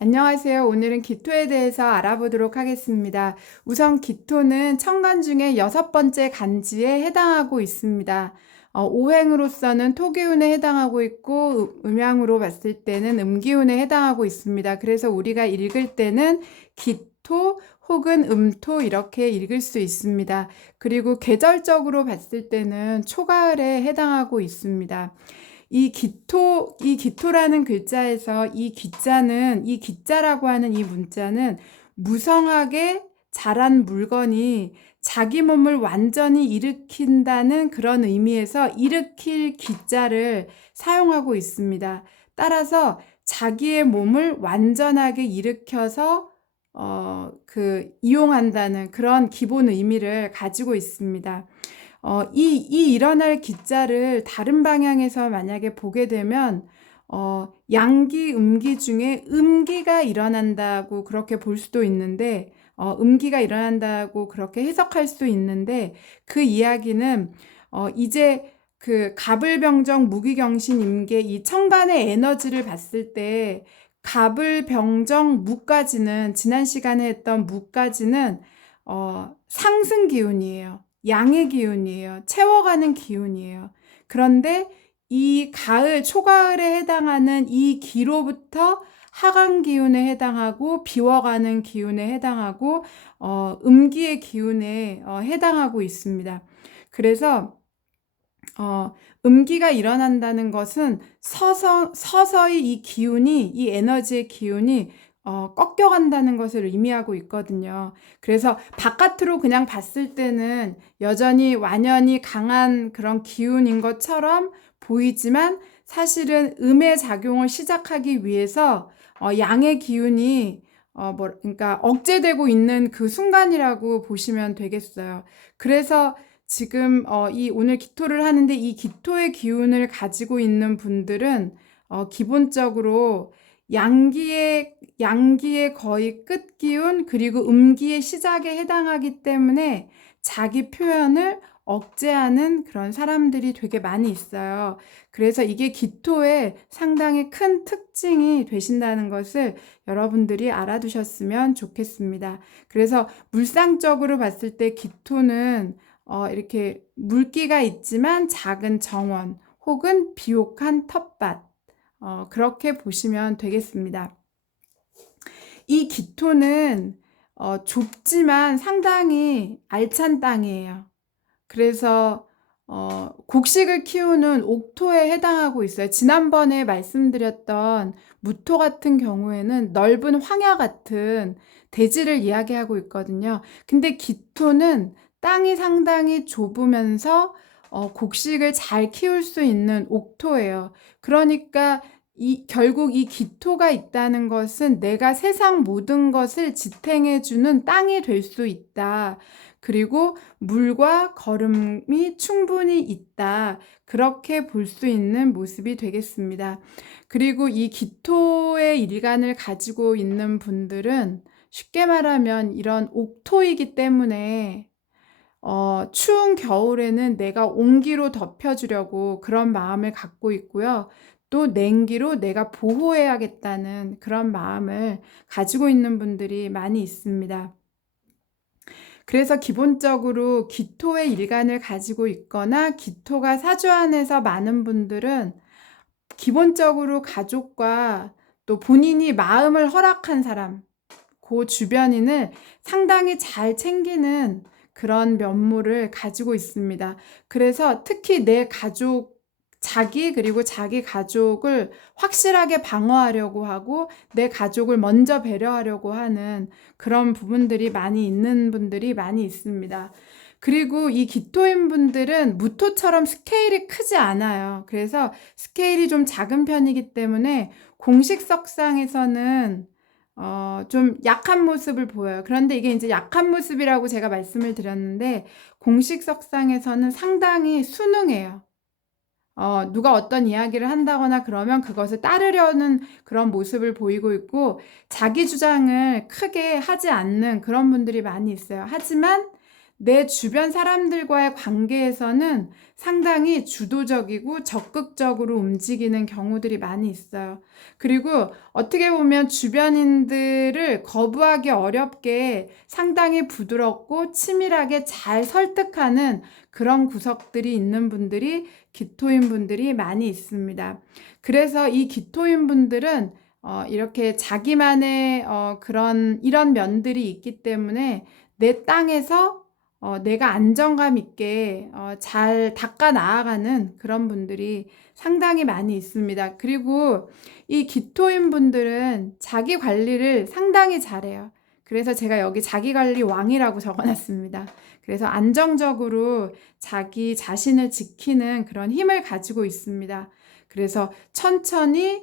안녕하세요. 오늘은 기토에 대해서 알아보도록 하겠습니다. 우선 기토는 천간 중에 6번째 간지에 해당하고 있습니다. 오행으로서는 토기운에 해당하고 있고 음양으로 봤을 때는 음기운에 해당하고 있습니다. 그래서 우리가 읽을 때는 기토 혹은 음토 이렇게 읽을 수 있습니다. 그리고 계절적으로 봤을 때는 초가을에 해당하고 있습니다. 이 기토라는 글자에서 이 기자라고 하는 이 문자는 무성하게 자란 물건이 자기 몸을 완전히 일으킨다는 그런 의미에서 일으킬 기자를 사용하고 있습니다. 따라서 자기의 몸을 완전하게 일으켜서 이용한다는 그런 기본 의미를 가지고 있습니다. 이 일어날 기자를 다른 방향에서 만약에 보게 되면 양기, 음기 중에 음기가 일어난다고 그렇게 볼 수도 있는데 음기가 일어난다고 그렇게 해석할 수 있는데 그 이야기는 이제 그 갑을병정 무기경신 임계 이 천간의 에너지를 봤을 때 갑을병정 무까지는 지난 시간에 했던 무까지는 상승 기운이에요. 양의 기운이에요. 채워가는 기운이에요. 그런데 이 초가을에 해당하는 이 기로부터 하강 기운에 해당하고 비워가는 기운에 해당하고 음기의 기운에 해당하고 있습니다. 그래서 음기가 일어난다는 것은 서서히 이 에너지의 기운이 꺾여간다는 것을 의미하고 있거든요. 그래서 바깥으로 그냥 봤을 때는 여전히 완연히 강한 그런 기운인 것처럼 보이지만 사실은 음의 작용을 시작하기 위해서 양의 기운이 그러니까 억제되고 있는 그 순간이라고 보시면 되겠어요. 그래서 지금 오늘 기토를 하는데 이 기토의 기운을 가지고 있는 분들은 기본적으로 양기의 거의 끝 기운 그리고 음기의 시작에 해당하기 때문에 자기 표현을 억제하는 그런 사람들이 되게 많이 있어요. 그래서 이게 기토의 상당히 큰 특징이 되신다는 것을 여러분들이 알아두셨으면 좋겠습니다. 그래서 물상적으로 봤을 때 기토는 이렇게 물기가 있지만 작은 정원 혹은 비옥한 텃밭 그렇게 보시면 되겠습니다. 이 기토는 좁지만 상당히 알찬 땅이에요. 그래서 곡식을 키우는 옥토에 해당하고 있어요. 지난번에 말씀드렸던 무토 같은 경우에는 넓은 황야 같은 대지를 이야기하고 있거든요. 근데 기토는 땅이 상당히 좁으면서 곡식을 잘 키울 수 있는 옥토예요. 그러니까 결국 이 기토가 있다는 것은 내가 세상 모든 것을 지탱해주는 땅이 될 수 있다. 그리고 물과 거름이 충분히 있다. 그렇게 볼 수 있는 모습이 되겠습니다. 그리고 이 기토의 일간을 가지고 있는 분들은 쉽게 말하면 이런 옥토이기 때문에 추운 겨울에는 내가 온기로 덮여주려고 그런 마음을 갖고 있고요. 또 냉기로 내가 보호해야겠다는 그런 마음을 가지고 있는 분들이 많이 있습니다. 그래서 기본적으로 기토의 일간을 가지고 있거나 기토가 사주 안에서 많은 분들은 기본적으로 가족과 또 본인이 마음을 허락한 사람, 그 주변인을 상당히 잘 챙기는 그런 면모를 가지고 있습니다. 그래서 특히 그리고 자기 가족을 확실하게 방어하려고 하고 내 가족을 먼저 배려하려고 하는 그런 부분들이 많이 있는 분들이 많이 있습니다. 그리고 이 기토인 분들은 무토처럼 스케일이 크지 않아요. 그래서 스케일이 좀 작은 편이기 때문에 공식석상에서는 좀 약한 모습을 보여요. 그런데 이게 이제 약한 모습이라고 제가 말씀을 드렸는데 공식석상에서는 상당히 순응해요. 누가 어떤 이야기를 한다거나 그러면 그것을 따르려는 그런 모습을 보이고 있고 자기 주장을 크게 하지 않는 그런 분들이 많이 있어요. 하지만 내 주변 사람들과의 관계에서는 상당히 주도적이고 적극적으로 움직이는 경우들이 많이 있어요. 그리고 어떻게 보면 주변인들을 거부하기 어렵게 상당히 부드럽고 치밀하게 잘 설득하는 그런 구석들이 있는 분들이 기토인 분들이 많이 있습니다. 그래서 이 기토인 분들은 이렇게 자기만의 이런 면들이 있기 때문에 내 땅에서 내가 안정감 있게 잘 닦아 나아가는 그런 분들이 상당히 많이 있습니다. 그리고 이 기토인 분들은 자기 관리를 상당히 잘해요. 그래서 제가 여기 자기 관리 왕이라고 적어 놨습니다. 그래서 안정적으로 자기 자신을 지키는 그런 힘을 가지고 있습니다. 그래서 천천히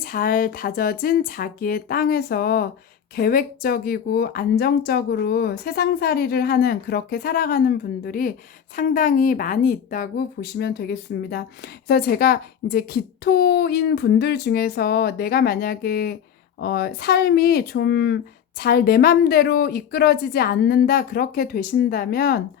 잘 다져진 자기의 땅에서 계획적이고 안정적으로 세상살이를 하는, 그렇게 살아가는 분들이 상당히 많이 있다고 보시면 되겠습니다. 그래서 제가 이제 기토인 분들 중에서 내가 만약에 삶이 좀 잘 내 맘대로 이끌어지지 않는다, 그렇게 되신다면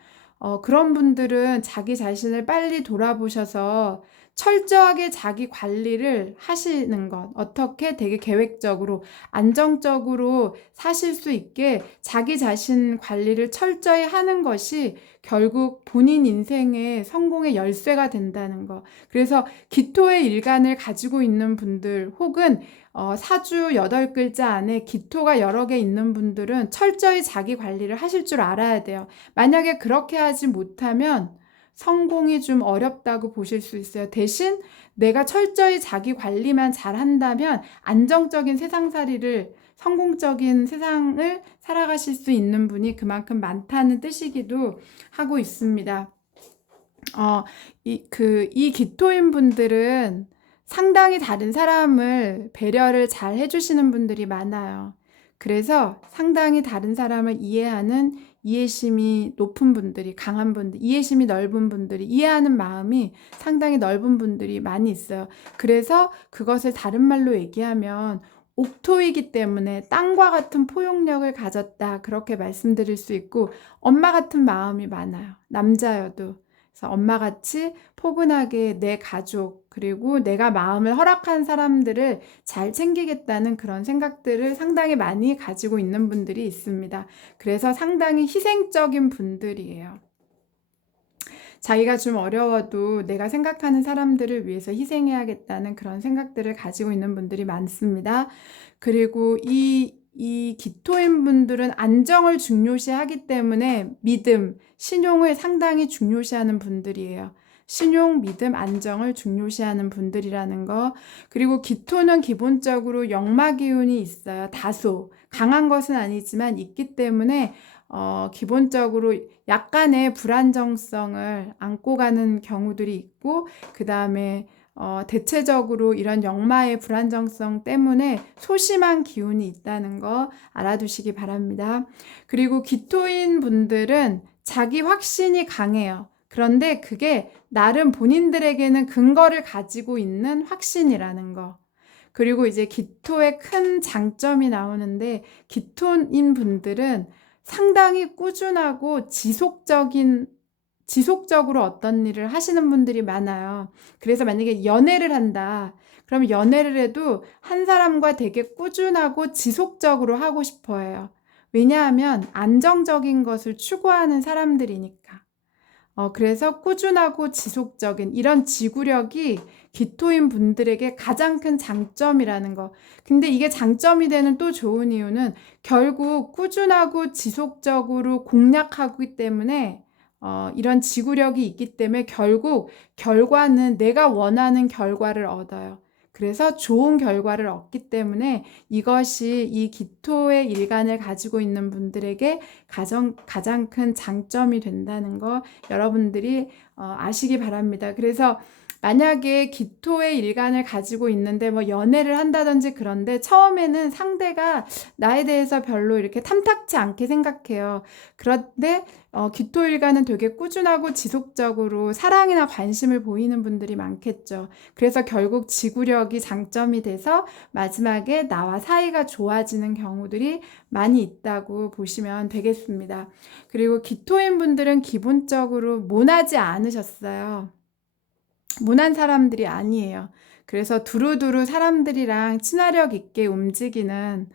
그런 분들은 자기 자신을 빨리 돌아보셔서 철저하게 자기 관리를 하시는 것, 어떻게 되게 계획적으로 안정적으로 사실 수 있게 자기 자신 관리를 철저히 하는 것이 결국 본인 인생의 성공의 열쇠가 된다는 것. 그래서 기토의 일간을 가지고 있는 분들, 혹은 사주 8글자 안에 기토가 여러 개 있는 분들은 철저히 자기 관리를 하실 줄 알아야 돼요. 만약에 그렇게 하지 못하면 성공이 좀 어렵다고 보실 수 있어요. 대신 내가 철저히 자기 관리만 잘 한다면 안정적인 세상살이를, 성공적인 세상을 살아가실 수 있는 분이 그만큼 많다는 뜻이기도 하고 있습니다. 이 기토인 분들은 상당히 다른 사람을 배려를 잘 해주시는 분들이 많아요. 그래서 상당히 다른 사람을 이해하는 이해심이 높은 분들이, 강한 분들, 이해심이 넓은 분들이, 이해하는 마음이 상당히 넓은 분들이 많이 있어요. 그래서 그것을 다른 말로 얘기하면 옥토이기 때문에 땅과 같은 포용력을 가졌다, 그렇게 말씀드릴 수 있고, 엄마 같은 마음이 많아요. 남자여도. 그래서 엄마같이 포근하게 내 가족, 그리고 내가 마음을 허락한 사람들을 잘 챙기겠다는 그런 생각들을 상당히 많이 가지고 있는 분들이 있습니다. 그래서 상당히 희생적인 분들이에요. 자기가 좀 어려워도 내가 생각하는 사람들을 위해서 희생해야겠다는 그런 생각들을 가지고 있는 분들이 많습니다. 그리고 이 기토인 분들은 안정을 중요시하기 때문에 믿음, 신용을 상당히 중요시하는 분들이에요. 신용, 믿음, 안정을 중요시하는 분들이라는 거. 그리고 기토는 기본적으로 역마 기운이 있어요. 다소 강한 것은 아니지만 있기 때문에 기본적으로 약간의 불안정성을 안고 가는 경우들이 있고, 그 다음에 대체적으로 이런 역마의 불안정성 때문에 소심한 기운이 있다는 거 알아두시기 바랍니다. 그리고 기토인 분들은 자기 확신이 강해요. 그런데 그게 나름 본인들에게는 근거를 가지고 있는 확신이라는 거. 그리고 이제 기토의 큰 장점이 나오는데, 기토인 분들은 상당히 꾸준하고 지속적으로 어떤 일을 하시는 분들이 많아요. 그래서 만약에 연애를 한다, 그러면 연애를 해도 한 사람과 되게 꾸준하고 지속적으로 하고 싶어 해요. 왜냐하면 안정적인 것을 추구하는 사람들이니까. 그래서 꾸준하고 지속적인 이런 지구력이 기토인 분들에게 가장 큰 장점이라는 거. 근데 이게 장점이 되는 또 좋은 이유는 결국 꾸준하고 지속적으로 공략하기 때문에 이런 지구력이 있기 때문에 결국 결과는 내가 원하는 결과를 얻어요. 그래서 좋은 결과를 얻기 때문에 이것이 이 기토의 일간을 가지고 있는 분들에게 가장 큰 장점이 된다는 거 여러분들이 아시기 바랍니다. 그래서 만약에 기토의 일간을 가지고 있는데 뭐 연애를 한다든지 그런데 처음에는 상대가 나에 대해서 별로 이렇게 탐탁치 않게 생각해요. 그런데 기토 일간은 되게 꾸준하고 지속적으로 사랑이나 관심을 보이는 분들이 많겠죠. 그래서 결국 지구력이 장점이 돼서 마지막에 나와 사이가 좋아지는 경우들이 많이 있다고 보시면 되겠습니다. 그리고 기토인 분들은 기본적으로 모나지 않으셨어요. 모난 사람들이 아니에요. 그래서 두루두루 사람들이랑 친화력 있게 움직이는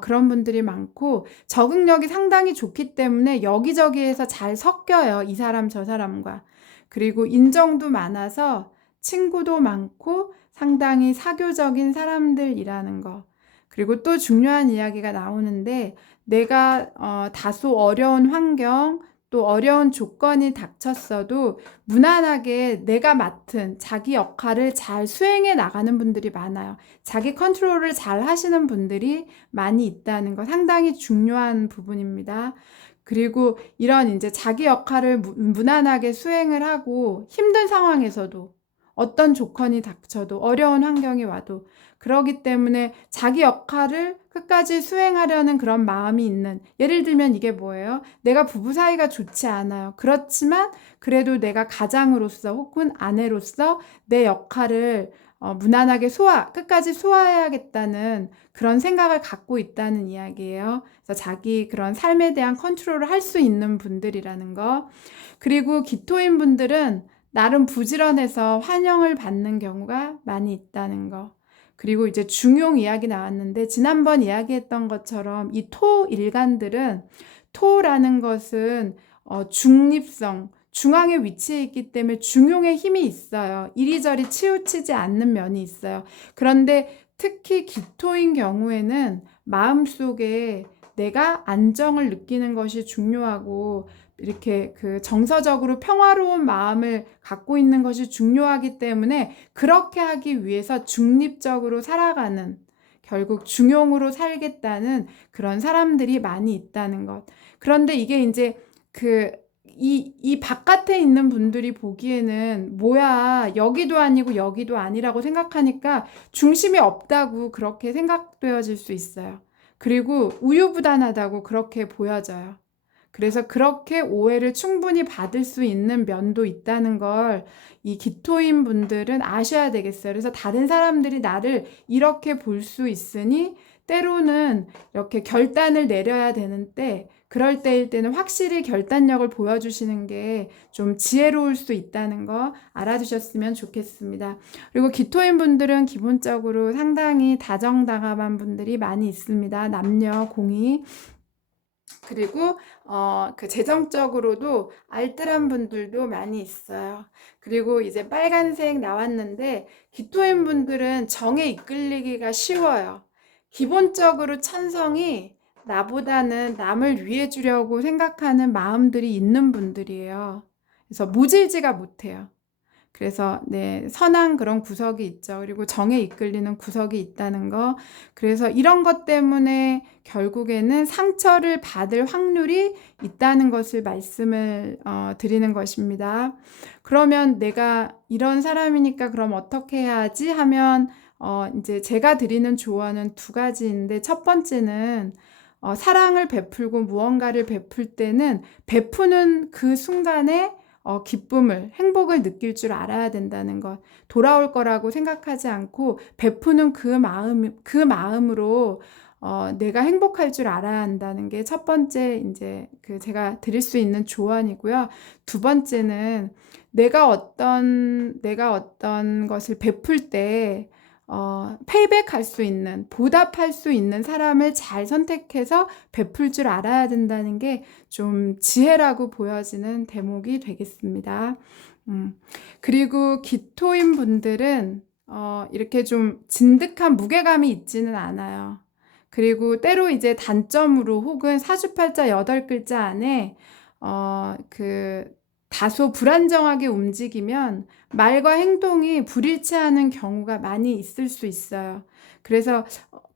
그런 분들이 많고, 적응력이 상당히 좋기 때문에 여기저기에서 잘 섞여요. 이 사람 저 사람과. 그리고 인정도 많아서 친구도 많고 상당히 사교적인 사람들이라는 거. 그리고 또 중요한 이야기가 나오는데, 내가 다소 어려운 환경, 또 어려운 조건이 닥쳤어도 무난하게 내가 맡은 자기 역할을 잘 수행해 나가는 분들이 많아요. 자기 컨트롤을 잘 하시는 분들이 많이 있다는 거 상당히 중요한 부분입니다. 그리고 이런 이제 자기 역할을 무난하게 수행을 하고 힘든 상황에서도 어떤 조건이 닥쳐도 어려운 환경이 와도 그러기 때문에 자기 역할을 끝까지 수행하려는 그런 마음이 있는, 예를 들면 이게 뭐예요? 내가 부부 사이가 좋지 않아요. 그렇지만 그래도 내가 가장으로서 혹은 아내로서 내 역할을 무난하게 끝까지 소화해야겠다는 그런 생각을 갖고 있다는 이야기예요. 그래서 자기 그런 삶에 대한 컨트롤을 할 수 있는 분들이라는 거. 그리고 기토인 분들은 나름 부지런해서 환영을 받는 경우가 많이 있다는 거. 그리고 이제 중용 이야기 나왔는데, 지난번 이야기했던 것처럼 이 토 일간들은, 토라는 것은 중립성, 중앙에 위치해 있기 때문에 중용의 힘이 있어요. 이리저리 치우치지 않는 면이 있어요. 그런데 특히 기토인 경우에는 마음속에 내가 안정을 느끼는 것이 중요하고, 이렇게 그 정서적으로 평화로운 마음을 갖고 있는 것이 중요하기 때문에 그렇게 하기 위해서 중립적으로 살아가는, 결국 중용으로 살겠다는 그런 사람들이 많이 있다는 것. 그런데 이게 이제 이 바깥에 있는 분들이 보기에는 뭐야, 여기도 아니고 여기도 아니라고 생각하니까 중심이 없다고 그렇게 생각되어질 수 있어요. 그리고 우유부단하다고 그렇게 보여져요. 그래서 그렇게 오해를 충분히 받을 수 있는 면도 있다는 걸 이 기토인 분들은 아셔야 되겠어요. 그래서 다른 사람들이 나를 이렇게 볼 수 있으니 때로는 이렇게 결단을 내려야 되는 때, 그럴 때일 때는 확실히 결단력을 보여주시는 게 좀 지혜로울 수 있다는 거 알아두셨으면 좋겠습니다. 그리고 기토인 분들은 기본적으로 상당히 다정다감한 분들이 많이 있습니다. 남녀 공이. 그리고 그 재정적으로도 알뜰한 분들도 많이 있어요. 그리고 이제 빨간색 나왔는데, 기토인 분들은 정에 이끌리기가 쉬워요. 기본적으로 천성이 나보다는 남을 위해 주려고 생각하는 마음들이 있는 분들이에요. 그래서 모질지가 못해요. 그래서 네, 선한 그런 구석이 있죠. 그리고 정에 이끌리는 구석이 있다는 거. 그래서 이런 것 때문에 결국에는 상처를 받을 확률이 있다는 것을 말씀을 드리는 것입니다. 그러면 내가 이런 사람이니까 그럼 어떻게 해야지 하면 이제 제가 드리는 조언은 두 가지인데, 첫 번째는 사랑을 베풀고 무언가를 베풀 때는 베푸는 그 순간에 기쁨을, 행복을 느낄 줄 알아야 된다는 것. 돌아올 거라고 생각하지 않고 베푸는 그 마음으로 내가 행복할 줄 알아야 한다는 게 첫 번째 이제 제가 드릴 수 있는 조언이고요. 두 번째는 내가 어떤 것을 베풀 때 페이백할 수 있는, 보답할 수 있는 사람을 잘 선택해서 베풀 줄 알아야 된다는 게 좀 지혜라고 보여지는 대목이 되겠습니다. 그리고 기토인 분들은 이렇게 좀 진득한 무게감이 있지는 않아요. 그리고 때로 이제 단점으로 혹은 사주팔자 8글자 안에 다소 불안정하게 움직이면 말과 행동이 불일치하는 경우가 많이 있을 수 있어요. 그래서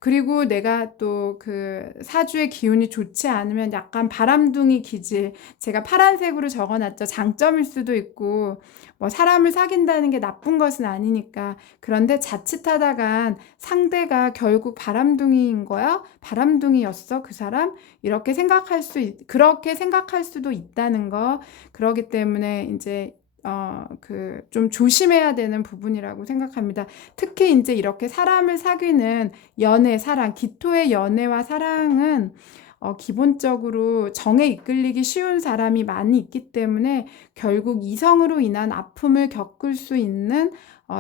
그리고 내가 또 그 사주의 기운이 좋지 않으면 약간 바람둥이 기질, 제가 파란색으로 적어 놨죠. 장점일 수도 있고 뭐 사람을 사귄다는 게 나쁜 것은 아니니까. 그런데 자칫하다간 상대가 결국 바람둥이인 거야? 바람둥이였어, 그 사람? 이렇게 그렇게 생각할 수도 있다는 거. 그러기 때문에 이제 좀 조심해야 되는 부분이라고 생각합니다. 특히 이제 이렇게 사람을 사귀는 연애, 사랑, 기토의 연애와 사랑은 기본적으로 정에 이끌리기 쉬운 사람이 많이 있기 때문에 결국 이성으로 인한 아픔을 겪을 수 있는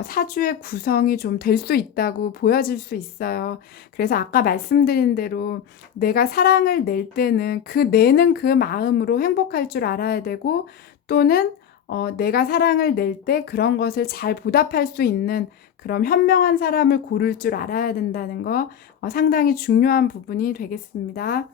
사주의 구성이 좀 될 수 있다고 보여질 수 있어요. 그래서 아까 말씀드린 대로 내가 사랑을 낼 때는 내는 그 마음으로 행복할 줄 알아야 되고, 또는 내가 사랑을 낼 때 그런 것을 잘 보답할 수 있는 그런 현명한 사람을 고를 줄 알아야 된다는 거 상당히 중요한 부분이 되겠습니다.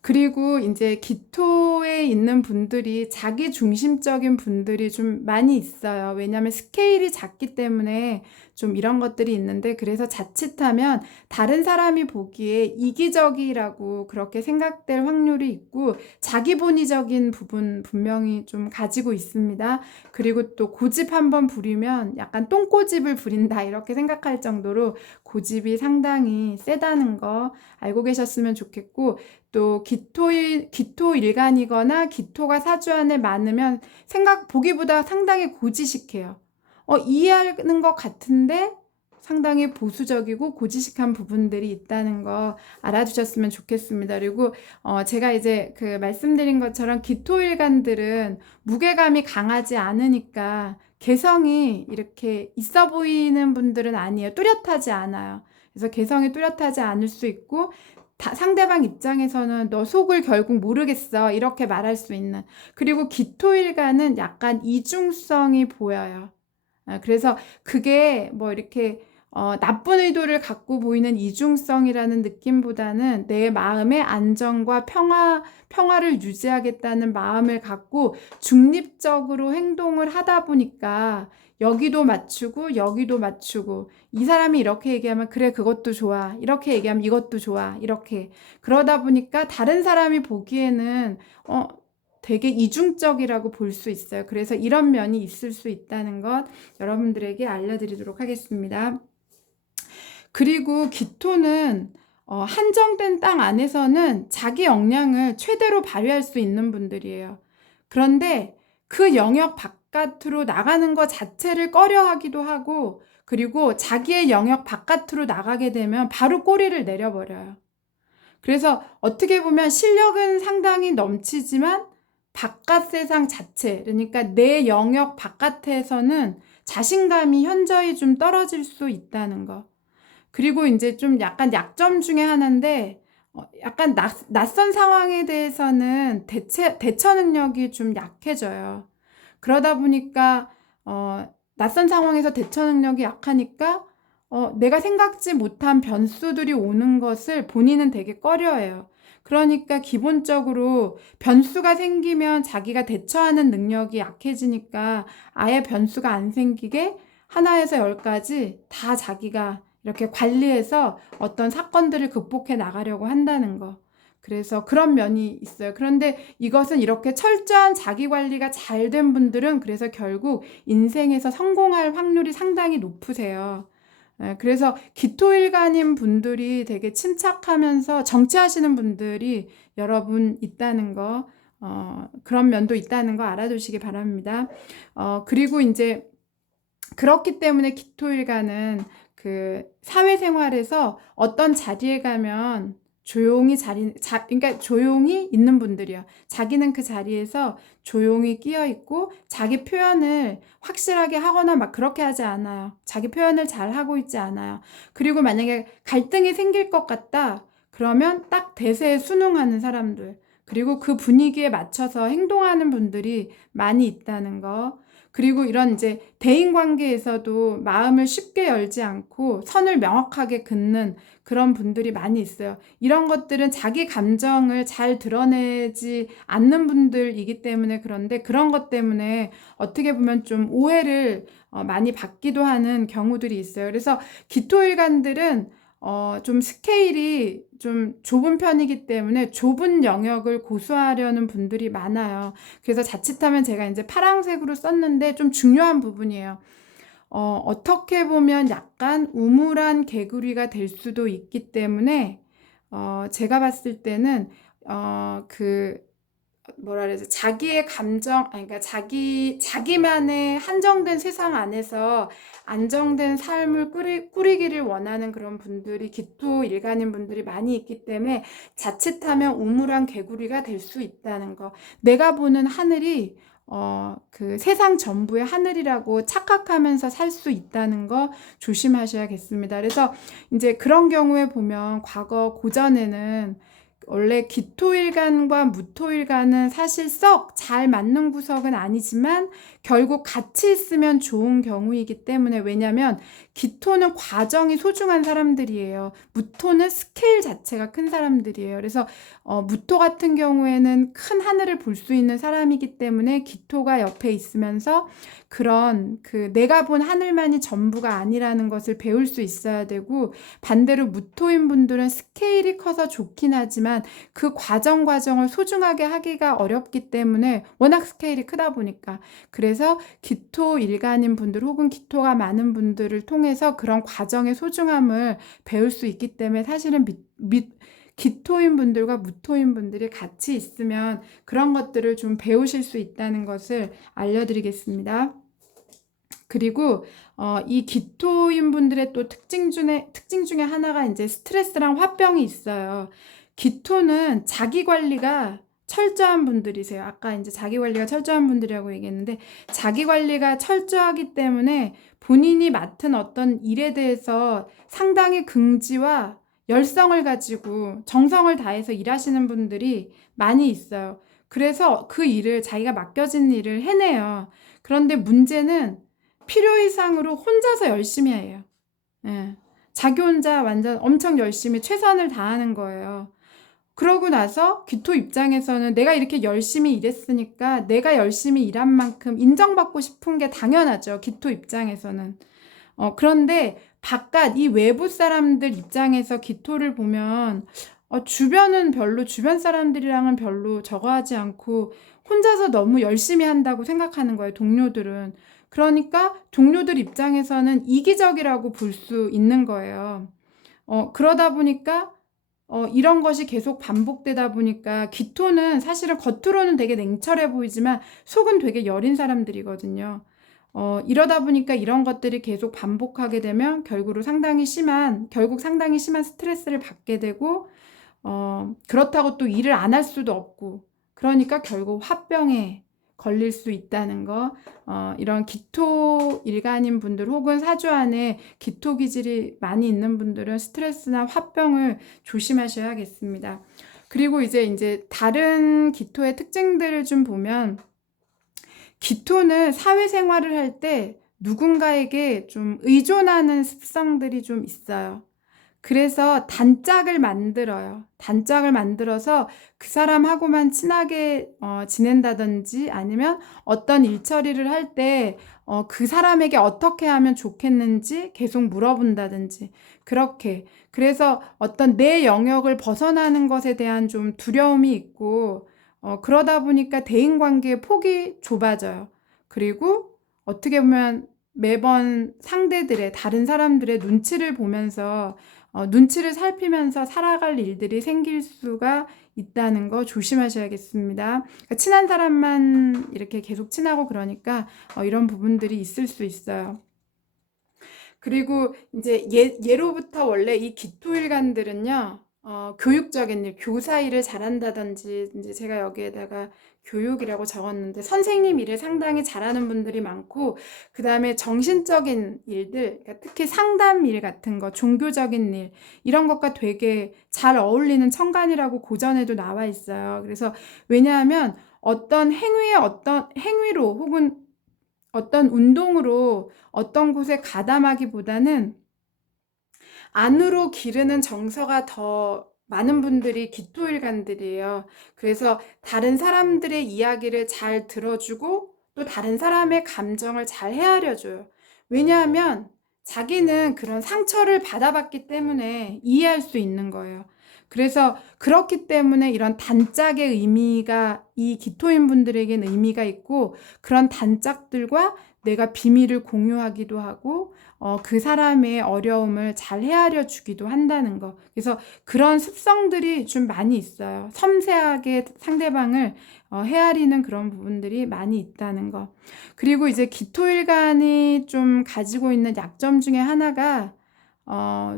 그리고 이제 기토에 있는 분들이 자기 중심적인 분들이 좀 많이 있어요. 왜냐하면 스케일이 작기 때문에 좀 이런 것들이 있는데, 그래서 자칫하면 다른 사람이 보기에 이기적이라고 그렇게 생각될 확률이 있고, 자기 본위적인 부분 분명히 좀 가지고 있습니다. 그리고 또 고집 한번 부리면 약간 똥고집을 부린다 이렇게 생각할 정도로 고집이 상당히 세다는 거 알고 계셨으면 좋겠고, 또 기토 일간이거나 기토가 사주 안에 많으면 보기보다 상당히 고지식해요. 이해하는 것 같은데 상당히 보수적이고 고지식한 부분들이 있다는 거 알아두셨으면 좋겠습니다. 그리고 제가 이제 말씀드린 것처럼 기토 일간들은 무게감이 강하지 않으니까 개성이 이렇게 있어 보이는 분들은 아니에요. 뚜렷하지 않아요. 그래서 개성이 뚜렷하지 않을 수 있고, 상대방 입장에서는 너 속을 결국 모르겠어 이렇게 말할 수 있는. 그리고 기토일간은 약간 이중성이 보여요. 그래서 그게 뭐 이렇게 나쁜 의도를 갖고 보이는 이중성이라는 느낌보다는 내 마음의 안정과 평화를 유지하겠다는 마음을 갖고 중립적으로 행동을 하다 보니까 여기도 맞추고 여기도 맞추고, 이 사람이 이렇게 얘기하면 그래 그것도 좋아, 이렇게 얘기하면 이것도 좋아, 이렇게 그러다 보니까 다른 사람이 보기에는 되게 이중적이라고 볼 수 있어요. 그래서 이런 면이 있을 수 있다는 것 여러분들에게 알려드리도록 하겠습니다. 그리고 기토는 한정된 땅 안에서는 자기 역량을 최대로 발휘할 수 있는 분들이에요. 그런데 그 영역 바깥으로 나가는 것 자체를 꺼려하기도 하고, 그리고 자기의 영역 바깥으로 나가게 되면 바로 꼬리를 내려버려요. 그래서 어떻게 보면 실력은 상당히 넘치지만 바깥 세상 자체, 그러니까 내 영역 바깥에서는 자신감이 현저히 좀 떨어질 수 있다는 거. 그리고 이제 좀 약간 약점 중에 하나인데, 약간 낯선 상황에 대해서는 대처 능력이 좀 약해져요. 그러다 보니까 낯선 상황에서 대처 능력이 약하니까 내가 생각지 못한 변수들이 오는 것을 본인은 되게 꺼려해요. 그러니까 기본적으로 변수가 생기면 자기가 대처하는 능력이 약해지니까 아예 변수가 안 생기게 하나에서 열까지 다 자기가 이렇게 관리해서 어떤 사건들을 극복해 나가려고 한다는 거. 그래서 그런 면이 있어요. 그런데 이것은 이렇게 철저한 자기 관리가 잘 된 분들은 그래서 결국 인생에서 성공할 확률이 상당히 높으세요. 그래서 기토일간인 분들이 되게 침착하면서 정치하시는 분들이 여러분 있다는 거, 그런 면도 있다는 거 알아두시기 바랍니다. 그리고 이제 그렇기 때문에 기토일간은 사회생활에서 어떤 자리에 가면 조용히 그러니까 조용히 있는 분들이요. 자기는 그 자리에서 조용히 끼어 있고 자기 표현을 확실하게 하거나 막 그렇게 하지 않아요. 자기 표현을 잘 하고 있지 않아요. 그리고 만약에 갈등이 생길 것 같다, 그러면 딱 대세에 순응하는 사람들, 그리고 그 분위기에 맞춰서 행동하는 분들이 많이 있다는 거. 그리고 이런 이제 대인 관계에서도 마음을 쉽게 열지 않고 선을 명확하게 긋는 그런 분들이 많이 있어요. 이런 것들은 자기 감정을 잘 드러내지 않는 분들이기 때문에, 그런데 그런 것 때문에 어떻게 보면 좀 오해를 많이 받기도 하는 경우들이 있어요. 그래서 기토일간들은 좀 스케일이 좀 좁은 편이기 때문에 좁은 영역을 고수하려는 분들이 많아요. 그래서 자칫하면 제가 인제 파랑색으로 썼는데 좀 중요한 부분이에요. 어떻게 보면 약간 우물안 개구리가 될 수도 있기 때문에 제가 봤을 때는 그 뭐라 그러지? 자기의 감정, 아니 그러니까 자기만의 한정된 세상 안에서 안정된 삶을 꾸리기를 원하는 그런 분들이, 기토 일간인 분들이 많이 있기 때문에 자칫하면 우물안 개구리가 될 수 있다는 거. 내가 보는 하늘이 그 세상 전부의 하늘이라고 착각하면서 살 수 있다는 거 조심하셔야겠습니다. 그래서 이제 그런 경우에 보면 과거 고전에는 원래 기토일간과 무토일간은 사실 썩 잘 맞는 구석은 아니지만 결국 같이 있으면 좋은 경우이기 때문에, 왜냐면 기토는 과정이 소중한 사람들이에요. 무토는 스케일 자체가 큰 사람들이에요. 그래서 무토 같은 경우에는 큰 하늘을 볼 수 있는 사람이기 때문에 기토가 옆에 있으면서 그런 그 내가 본 하늘만이 전부가 아니라는 것을 배울 수 있어야 되고, 반대로 무토인 분들은 스케일이 커서 좋긴 하지만 그 과정을 소중하게 하기가 어렵기 때문에, 워낙 스케일이 크다 보니까. 그래서 기토 일간인 분들 혹은 기토가 많은 분들을 통해서 그런 과정의 소중함을 배울 수 있기 때문에, 사실은 기토인 분들과 무토인 분들이 같이 있으면 그런 것들을 좀 배우실 수 있다는 것을 알려드리겠습니다. 그리고 이 기토인 분들의 또 특징 중에 하나가 이제 스트레스랑 화병이 있어요. 기토는 자기 관리가 철저한 분들이세요. 아까 이제 자기 관리가 철저한 분들이라고 얘기했는데, 자기 관리가 철저하기 때문에 본인이 맡은 어떤 일에 대해서 상당히 긍지와 열성을 가지고 정성을 다해서 일하시는 분들이 많이 있어요. 그래서 그 일을, 자기가 맡겨진 일을 해내요. 그런데 문제는 필요 이상으로 혼자서 열심히 해요. 예. 자기 혼자 완전 엄청 열심히 최선을 다하는 거예요. 그러고 나서 기토 입장에서는 내가 이렇게 열심히 일했으니까 내가 열심히 일한 만큼 인정받고 싶은 게 당연하죠. 기토 입장에서는. 그런데 바깥 이 외부 사람들 입장에서 기토를 보면 주변은 별로, 주변 사람들이랑은 별로 저거 하지 않고 혼자서 너무 열심히 한다고 생각하는 거예요, 동료들은. 그러니까 동료들 입장에서는 이기적이라고 볼 수 있는 거예요. 그러다 보니까 이런 것이 계속 반복되다 보니까, 기토는 사실은 겉으로는 되게 냉철해 보이지만 속은 되게 여린 사람들이거든요. 이러다 보니까 이런 것들이 계속 반복하게 되면 결국 상당히 심한 스트레스를 받게 되고, 그렇다고 또 일을 안 할 수도 없고, 그러니까 결국 화병에 걸릴 수 있다는 거. 이런 기토 일간인 분들 혹은 사주 안에 기토 기질이 많이 있는 분들은 스트레스나 화병을 조심하셔야겠습니다. 그리고 이제 다른 기토의 특징들을 좀 보면, 기토는 사회생활을 할 때 누군가에게 좀 의존하는 습성들이 좀 있어요. 그래서 단짝을 만들어요. 단짝을 만들어서 그 사람하고만 친하게 지낸다든지, 아니면 어떤 일처리를 할 때 그 사람에게 어떻게 하면 좋겠는지 계속 물어본다든지, 그렇게. 그래서 어떤 내 영역을 벗어나는 것에 대한 좀 두려움이 있고, 그러다 보니까 대인관계의 폭이 좁아져요. 그리고 어떻게 보면 매번 다른 사람들의 눈치를 보면서, 눈치를 살피면서 살아갈 일들이 생길 수가 있다는 거 조심하셔야겠습니다. 그러니까 친한 사람만 이렇게 계속 친하고 그러니까 이런 부분들이 있을 수 있어요. 그리고 이제 예로부터 원래 이 기토일간들은요, 교육적인 일, 교사 일을 잘한다든지, 이제 제가 여기에다가 교육이라고 적었는데, 선생님 일을 상당히 잘하는 분들이 많고, 그 다음에 정신적인 일들, 그러니까 특히 상담 일 같은 거, 종교적인 일, 이런 것과 되게 잘 어울리는 천간이라고 고전에도 나와 있어요. 그래서 왜냐하면 어떤 행위로 혹은 어떤 운동으로 어떤 곳에 가담하기보다는 안으로 기르는 정서가 더 많은 분들이 기토일간들이에요. 그래서 다른 사람들의 이야기를 잘 들어주고 또 다른 사람의 감정을 잘 헤아려 줘요. 왜냐하면 자기는 그런 상처를 받아봤기 때문에 이해할 수 있는 거예요. 그래서 그렇기 때문에 이런 단짝의 의미가 이 기토인 분들에게는 의미가 있고, 그런 단짝들과 내가 비밀을 공유하기도 하고 그 사람의 어려움을 잘 헤아려 주기도 한다는 거. 그래서 그런 습성들이 좀 많이 있어요. 섬세하게 상대방을 헤아리는 그런 부분들이 많이 있다는 거. 그리고 이제 기토일간이 좀 가지고 있는 약점 중에 하나가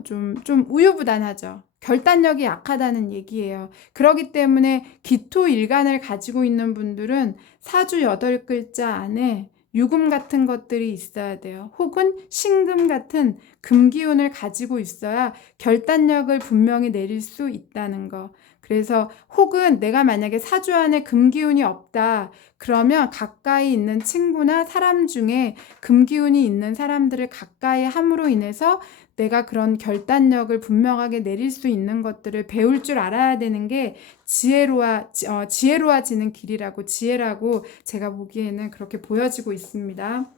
좀 우유부단하죠. 결단력이 약하다는 얘기예요. 그렇기 때문에 기토일간을 가지고 있는 분들은 사주 8글자 안에 유금 같은 것들이 있어야 돼요. 혹은 신금 같은 금기운을 가지고 있어야 결단력을 분명히 내릴 수 있다는 거. 그래서 혹은 내가 만약에 사주 안에 금기운이 없다, 그러면 가까이 있는 친구나 사람 중에 금기운이 있는 사람들을 가까이 함으로 인해서 내가 그런 결단력을 분명하게 내릴 수 있는 것들을 배울 줄 알아야 되는 게 지혜로워지는 길이라고, 지혜라고 제가 보기에는 그렇게 보여지고 있습니다.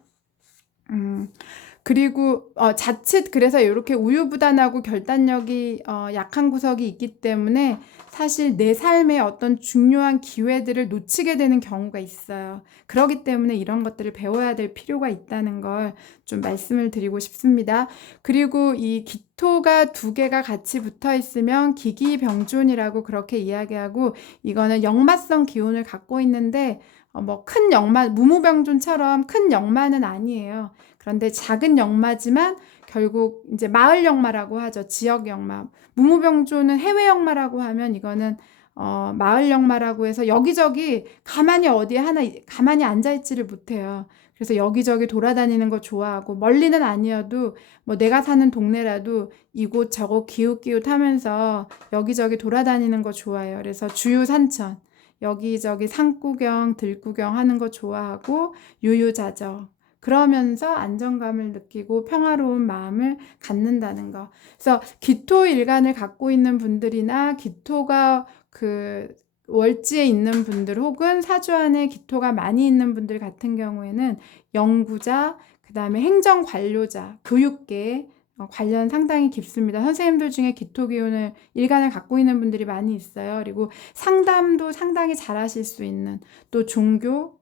그리고 자칫 그래서 이렇게 우유부단하고 결단력이 약한 구석이 있기 때문에 사실 내 삶의 어떤 중요한 기회들을 놓치게 되는 경우가 있어요. 그렇기 때문에 이런 것들을 배워야 될 필요가 있다는 걸 좀 말씀을 드리고 싶습니다. 그리고 이 기토가 2개가 같이 붙어 있으면 기기병존이라고 그렇게 이야기하고, 이거는 역마성 기운을 갖고 있는데 뭐 큰 역마, 무무병존처럼 큰 역마는 아니에요. 그런데 작은 역마지만 결국 이제 마을 역마라고 하죠. 지역 역마. 무무병조는 해외 역마라고 하면 이거는 마을 역마라고 해서 여기저기 가만히 어디에 하나 가만히 앉아 있지를 못해요. 그래서 여기저기 돌아다니는 거 좋아하고, 멀리는 아니어도 뭐 내가 사는 동네라도 이곳 저곳 기웃기웃 하면서 여기저기 돌아다니는 거 좋아해요. 그래서 주유 산천, 여기저기 산구경 들구경 하는 거 좋아하고 유유자적, 그러면서 안정감을 느끼고 평화로운 마음을 갖는다는 거. 그래서 기토일간을 갖고 있는 분들이나 기토가 그 월지에 있는 분들, 혹은 사주 안에 기토가 많이 있는 분들 같은 경우에는 연구자, 그 다음에 행정관료자, 교육계 관련 상당히 깊습니다. 선생님들 중에 기토 기운을 일간을 갖고 있는 분들이 많이 있어요. 그리고 상담도 상당히 잘하실 수 있는, 또 종교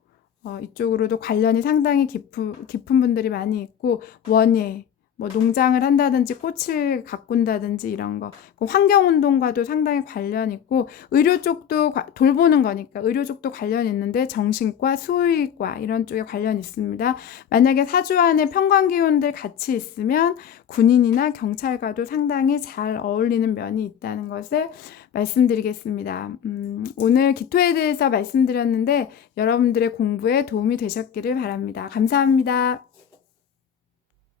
이쪽으로도 관련이 상당히 깊은 분들이 많이 있고, 원예, 뭐 농장을 한다든지 꽃을 가꾼다든지 이런 거, 환경운동과도 상당히 관련 있고, 의료 쪽도 돌보는 거니까 의료 쪽도 관련 있는데, 정신과, 수의과 이런 쪽에 관련 있습니다. 만약에 사주 안에 편관기운들 같이 있으면 군인이나 경찰과도 상당히 잘 어울리는 면이 있다는 것을 말씀드리겠습니다. 오늘 기토에 대해서 말씀드렸는데 여러분들의 공부에 도움이 되셨기를 바랍니다. 감사합니다.